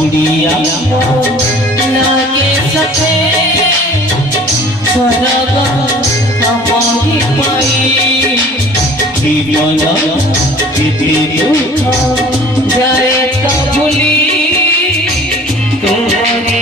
उड़िया नाके सफेद स्वर्ग हमारी पाई जीवन विधि दुख जाए कबूली तुम्हारी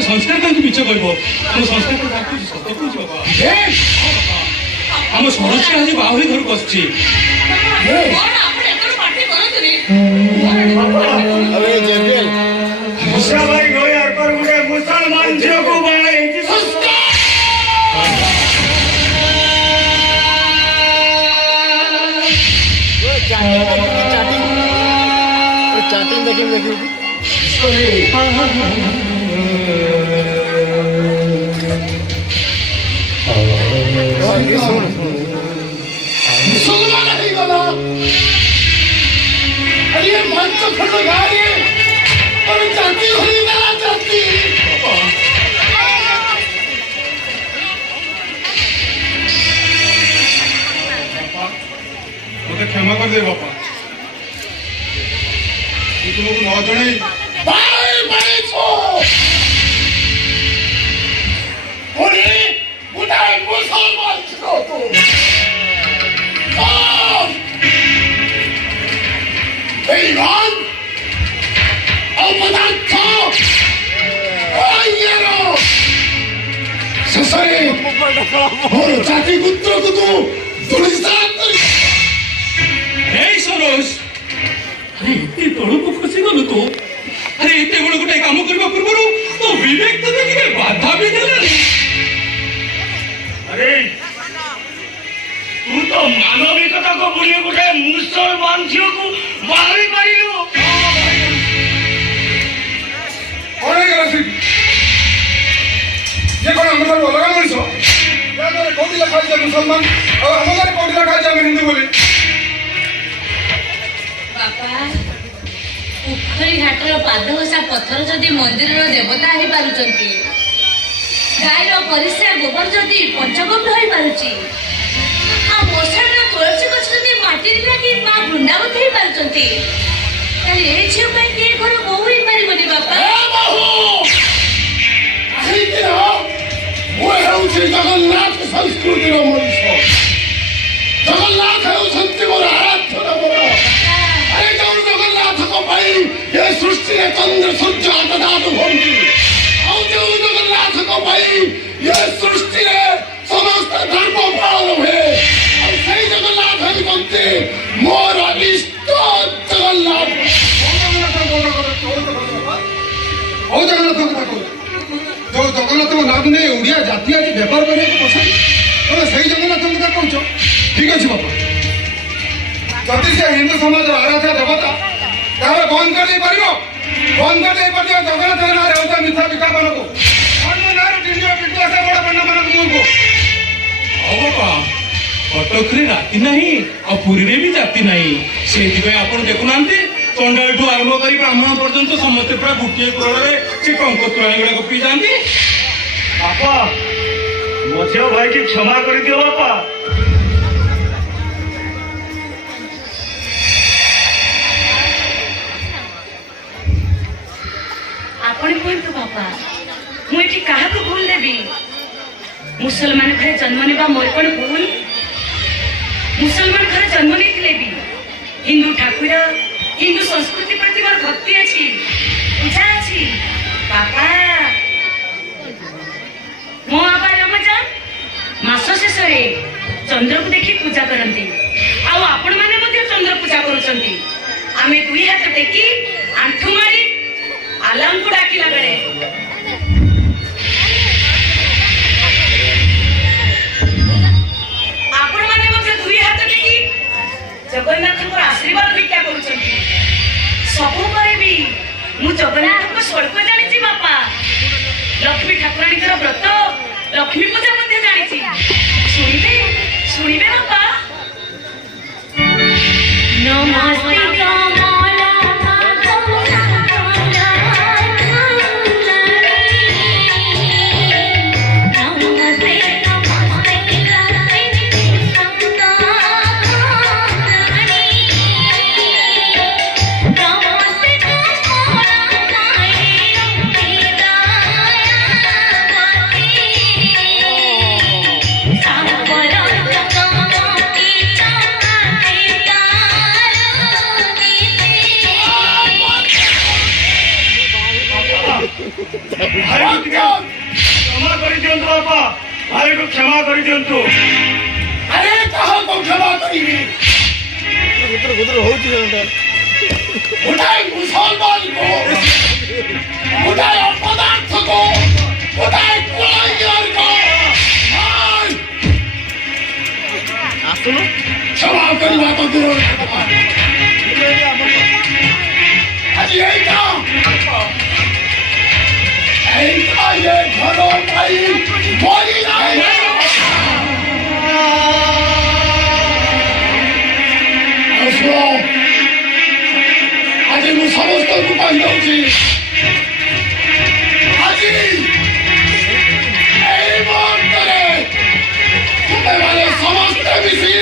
संस्कार कहीं मिछ कह संस्कार सत्य कह आम सरस्वती आज बाहुरी घर को आसी मुसलमान झील को चाटिंग देखिए मुसलमान नहीं गला अरे मन तो खड़ गाड़ी और जाती हुई ना जाती मुझे क्षमा कर दे बापा तू तुमको न जणे भाई भाई छो ओरे बुढ़ाई मुसलमान छो तो बेईमान और पदार्थ ससरे और जाति पुत्र को तू दुर्निशान कर हे सरोज अरे इतने तोड़ को फंसी गलु तो अरे इतने बड़ गोटे काम करबा पूर्व तो विवेक तो देखिए बाधा भी देला अरे तू तो मानविकता को बुली गोटे मुसलमान झील को मारी पारिलो अरे गलती ये कौन हमारे अलग मनीष या तो कोटी लखा जाए मुसलमान और हमारे कोटी लखा जाए हिंदू बोली बापा पोखरी घाटर पादघसा पत्थर जदि मंदिर देवता हो पारुचंती गायर परिस्रा गोबर जदि पंचगव्य हो पारुची आ मशाण तुलसी गछ जदि माटी लागी मां वृंदावती हो पारुचंती ताले ए झियो पे के घर बहु ही पारिबनी बापा ए बहु आही के हो वो हेउछि जगन्नाथ संस्कृति रो मनीष जगन्नाथ हेउछंती मोर आराध्य मोर अरे जौन जगन्नाथ को भाई ये सृष्टि रे चंद्र सूर्य आदात होंती और जो जगन्नाथ को भाई ये सृष्टि रे समस्त धर्म पालन हुए और सही जगन्नाथ हेउछंती मोर इष्ट जगन्नाथ କଥା କହୁଛ ଯୋଉ ଜଗନ୍ନାଥଙ୍କ ନାଁକୁ ନେଇ ଓଡ଼ିଆ ଜାତି ଆଜି ବେପାର କରିବାକୁ ବସନ୍ତି ତମେ ସେଇ ଜଗନ୍ନାଥଙ୍କ କଥା କହୁଛ ଠିକ ଅଛି ବାପା ଯଦି ସେ ହିନ୍ଦୁ ସମାଜର ଆରାଧ୍ୟ ଦେବତା ତାହେଲେ ବନ୍ଦ କରିଦେଇପାରିବ ବନ୍ଦ କରିଦେଇପାରିବ ଜଗନ୍ନାଥଙ୍କ ନାଁରେ ହେଉଥିବା ମିଥ୍ୟା ବିଜ୍ଞାପନକୁ ଅନ୍ୟ ନାଁରେ ଟିଣ୍ଡିଆ ପିଟିବା ସେ ବଡ଼ ପଣ୍ଡାମାନଙ୍କ ମୁହଁକୁ ହଉ ବାପା କଟକରେ ରାତି ନାହିଁ ଆଉ ପୁରୀରେ ବି ଜାତି ନାହିଁ ସେଇଥିପାଇଁ ଆପଣ ଦେଖୁନାହାନ୍ତି ଚଣ୍ଡାଳଠୁ ଆରମ୍ଭ କରି ବ୍ରାହ୍ମଣ ପର୍ଯ୍ୟନ୍ତ ସମସ୍ତେ ପୁରା ଗୋଟିଏ କୋଳରେ ସେ ଟଙ୍କ ତୋରାଣି ଗୁଡାକ ପିଇ ଯାଆନ୍ତି। ବାପା ମୋ ଝିଅ ଭାଇକି କ୍ଷମା କରିଦିଅ ବାପା। ଆପଣ କୁହନ୍ତୁ ବାପା ମୁଁ ଏଠି କାହାକୁ ଭୁଲ ଦେବି ମୁସଲମାନ ଘରେ ଜନ୍ମ ନେବା ମୋର କଣ ଭୁଲ ମୁସଲମାନ ଘରେ ଜନ୍ମ ନେଇଥିଲେ ବି ହିନ୍ଦୁ ଠାକୁର ହିନ୍ଦୁ ସଂସ୍କୃତି ପ୍ରତି ମୋର ଭକ୍ତି ଅଛି ପୂଜା ଅଛି ବାପା ମୋ ବାପା ରମଜାନ ମାସ ଶେଷରେ ଚନ୍ଦ୍ରକୁ ଦେଖି ପୂଜା କରନ୍ତି ଆଉ ଆପଣମାନେ ମଧ୍ୟ ଚନ୍ଦ୍ର ପୂଜା କରୁଛନ୍ତି ଆମେ ଦୁଇ ହାତ ଟେକି ଆଣ୍ଠୁ ମାରି ଆଲାମକୁ ଡାକିଲା ବେଳେ ଆପଣମାନେ ମଧ୍ୟ ଦୁଇ ହାତ ଟେକି ଜଗନ୍ନାଥଙ୍କର ଆଶୀର୍ବାଦ ଭିକ୍ଷା କରୁଛନ୍ତି ସବୁ ପରେ ବି ମୁଁ ଜଗନ୍ନାଥଙ୍କ ସ୍ୱର୍ଗ ଜାଣିଛି ବାପା ଲକ୍ଷ୍ମୀ ଠାକୁରାଣୀଙ୍କର ବ୍ରତ ଲକ୍ଷ୍ମୀ ପୂଜା ମଧ୍ୟ ଜାଣିଛି ଶୁଣିବେ ଶୁଣିବେ ବାପା ନମସ୍ତେ क्षमा କରିଦିଅନ୍ତୁ ବାପା ଭାଇକୁ କ୍ଷମା କରିଦିଅନ୍ତୁ। ଆରେ କାହାକୁ କ୍ଷମା କରିବି ଗୋଟାଏ ମୁସଲମାନକୁ ଗୋଟାଏ ଅପଦାର୍ଥକୁ ଗୋଟାଏ କୁଳାଙ୍ଗିଆରକୁ କ୍ଷମା କରିବା ତ ଦୂର ଆଜି ଏଇଟା ये घरों भाई बोली आज मु समस्त को कही आज तुम्हें समस्त मिसी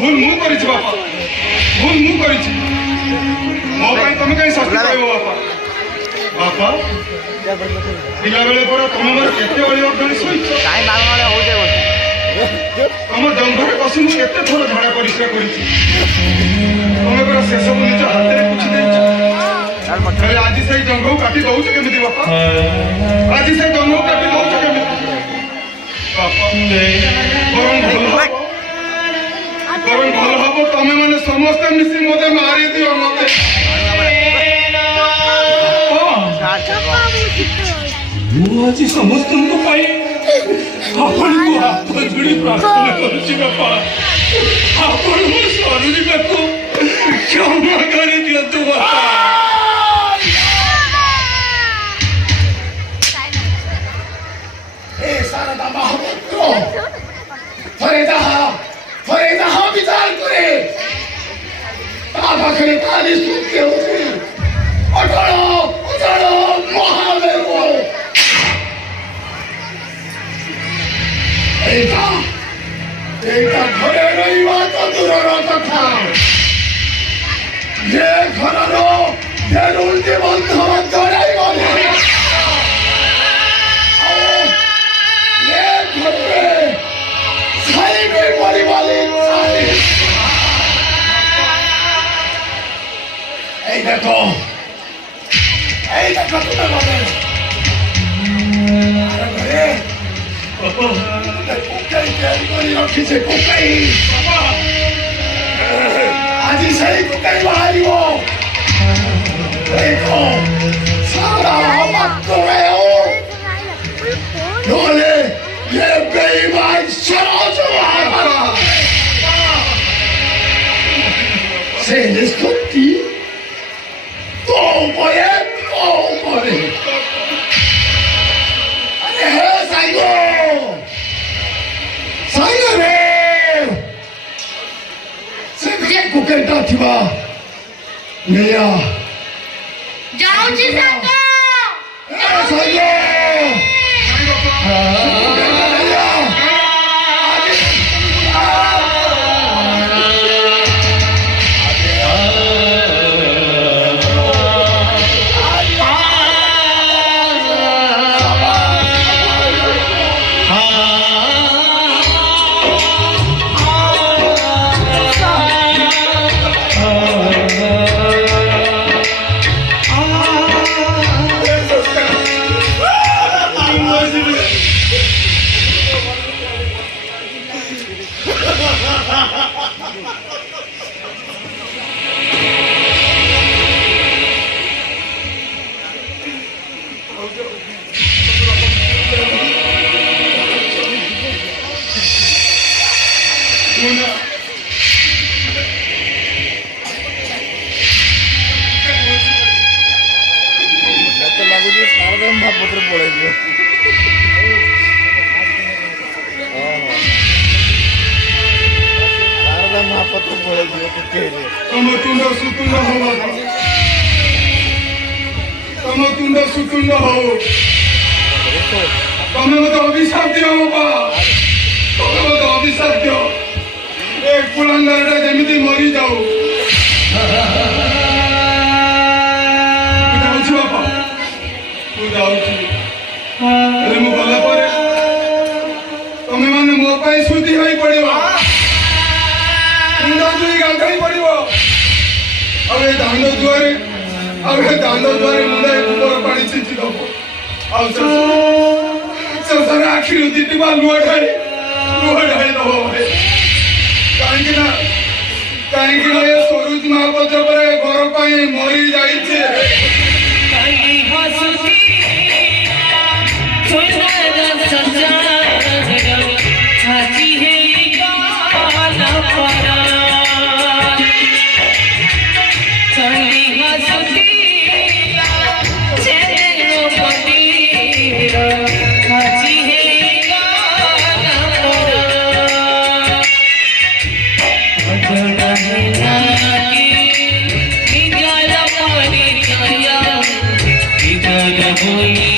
भूल मु करिछि बापा भूल मु करिछि मो भाई तुम कहीं शास्ति पाइबो बापा बापा पिला बेले पर तुम मोर केते ओळी अगणी सोइछ काई बागमाले होजे बस तुम जंघरे पसु मु केते थोर झाडा परिश्रा करिछि तुमे पर शेष मु निज हाथे पुछि देछ अरे आज से जंघो काटी दउछ केमिति बापा आज से जंघो काटी दउछ केमिति बापा बरं भल हम तमें मैंने समस्त मिसी मत मारी दियो मत आज समस्त आपन को हाथ जोड़ी प्रार्थना करुछि बापा आपन मो शरीर को क्षमा कर दियंतु बापा ए सारदा महापुत्र फरेदा विचार करे पाखरे पानी सुखी होती अटल उजड़ महादेव এইটা ঘরে রইবা তো দূরের কথা যে ঘরের উল্টে বন্ধ জড়াই বলে ঘরে সাইবে পরিবারে এই দেখো তোমার বাবা কোকাই তৈরি করে রখিছে কোকাই আজি সেই কোকাই বাহারিব দেখো সারা মাত্র নহলে ये बेईमान सरोज मारा से निष्पत्ति तो मरे अरे हे साइगो रे से के कुकेटा थिबा नया ଯାଉଛି ସାଙ୍ଗ साइगो ମତେ ଲାଗୁଛି ସାରଦାମ ମହାପାତ୍ର ପଳେଇଯିବ ସାରଦାମ ମହାପାତ୍ର ପଳେଇଯିବ ଟିକେ ତମ ତୁଣ୍ଡ ସୁତୁଣ୍ଡ ହବ ତମ ତୁଣ୍ଡ ସୁତୁଣ୍ଡ ହଉ ତମେ ମତେ ଅଭିଶାପ ଦିଅ ବାପା ତମେ ମତେ ଅଭିଶାପ ଦିଅ ଏ କୁଳାଙ୍ଗାରଟା ଯେମିତି ମରିଯାଉ ଯାଉଛି ବାପା ମୁଁ ଯାଉଛି ହେଲେ ମୁଁ ଗଲା ପରେ ତମେ ମାନେ ମୋ ପାଇଁ ଶୁଦ୍ଧି ହୋଇ ପଡିବ ମୁଣ୍ଡ ଧୋଇ ଗାଧୋଇ ପଡିବ ଆଉ ଏ ଦାଣ୍ଡ ଦୁଆରେ ମୁଣ୍ଡେ ଗୋବର ପାଣି ଛିଞ୍ଚି ଦବ ଆଉ ଶେଷରେ ଆଖିରୁ ଦିଟିବା ଲୁହ ଢାଳି ଦବ ଭାଇ କାହିଁକି ନା ଏ ସରୋଜ ମହାପାତ୍ର ପରେ ଘର ପାଇଁ ମରି ଯାଇଛି Hoy